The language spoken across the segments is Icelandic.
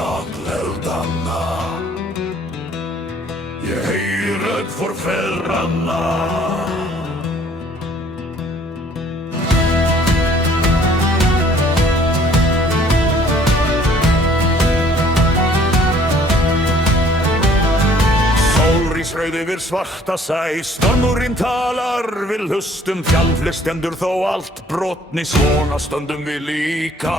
kagleldanna. Ég heyri rödd forfeðranna. Sólrís rauð yfir svarta sæ, stormurinn talar, við hlustum, fjallið stendur þó allt brotni, svona stöndum við líka.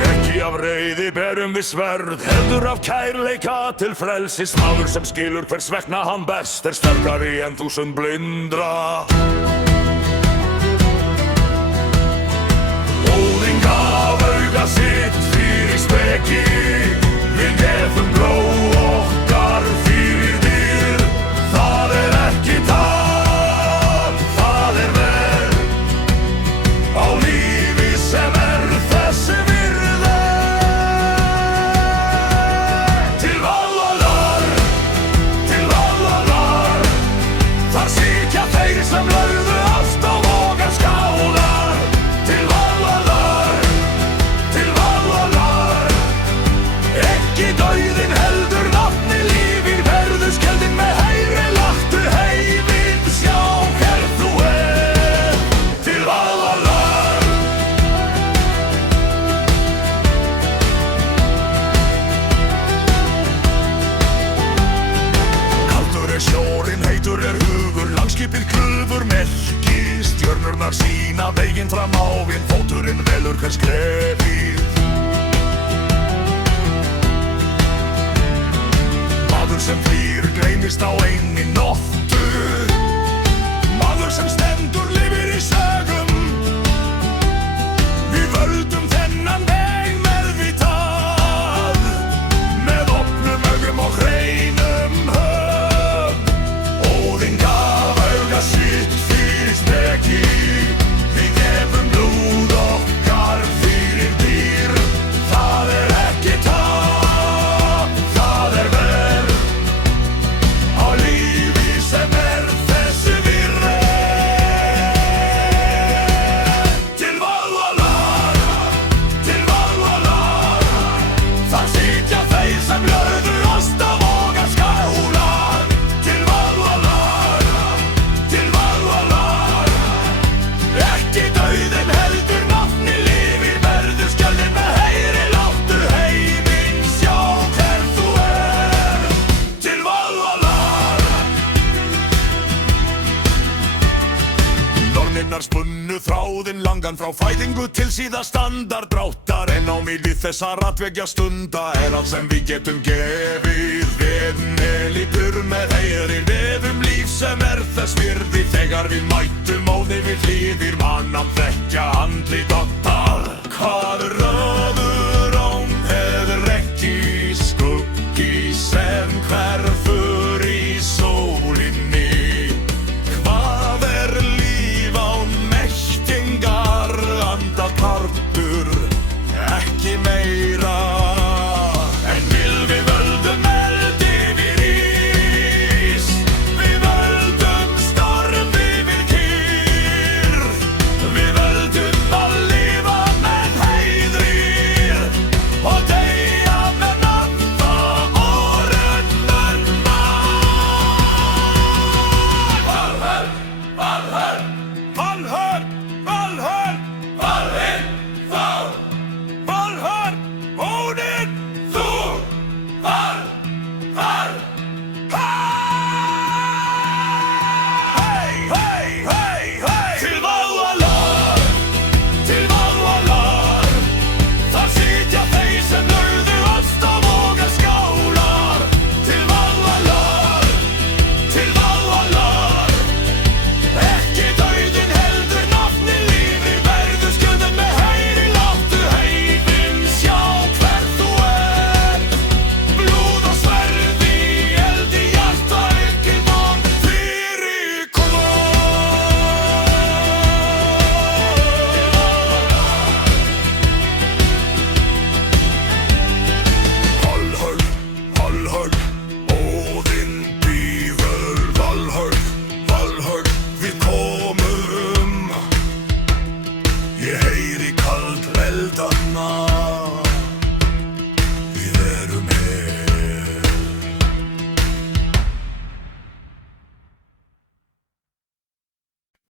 Ekki af reiði berum við sverð, heldur af kærleika til frelsis. Maður sem skilur hvers vegna hann best sterkari en þúsund blindra. Óðinn gaf auga sitt fyrir speki, við gefum blóð okkar fyrir dyr. Það ekki tal, það verð á lífi sem þessi virði. Til Valhallar, þar sitja þeir sem lögðu allt á vogar skálar. Til Valhallar, ekki dauðinn heldur nafni lífið, verðu skjaldinn með hægri láttu heiminn sjá hver þú til Valhallar. Kaldur sjórinn, heitur hugur, langskipið klufur merki, stjörnurnar sína veginn fram á við, fóturinn velur hvers skrefið. Maður sem flýr gleymist á einni nóttu, maður sem stendur lifir í sögum. Við völdum þennan veg meðvitað, með opnum augum og hreinum höfð. Óðinn gaf auga sitt fyrir speki, við gefum blóð okkar fyrir dýr. Það ekki tap, það verð á lífi sem þessi virði. Til Valhallar, þar sitja þeir sem lögðu allt á vogar skálar. Til Valhallar, ekki dauðinn heldur nafni lífið, verðu skjaldinn með hægri láttu heiminn sjá hver þú til Valhallar. Norninnar spunnu þráðinn langan frá fæðingu til síðastandar dráttar, en á milli þessar atveggja stunda allt sem við getum gefið. Við lítur með heyrir, vefum líf sem þess virði. Þegar við mætum óði við hlýðir, mannam þekkja andlit okkar. Hvað röður án hefur ekki skuggi sem hverfur í sólinni. Hvað líf án merkingar, andað partur, ekki meira. En við völdum eld yfir ís, við völdum storm yfir kyrr, við völdum Ég heyri kald veldanna